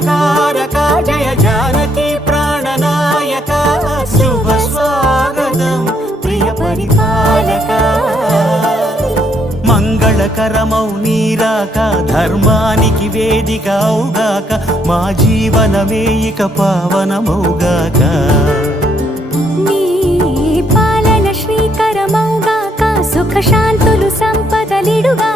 మంగళకారక జయ జానకి ప్రాణనాయక శుభ స్వాగతం ప్రియ పరిపాలక మంగళకరమౌ నీరాక ధర్మానికి వేదిక అవుగాక మా జీవనమే ఇక పావనమౌగాక నీ పాలన శ్రీకరమౌగాక సుఖ శాంతులు సంపదలిడుగా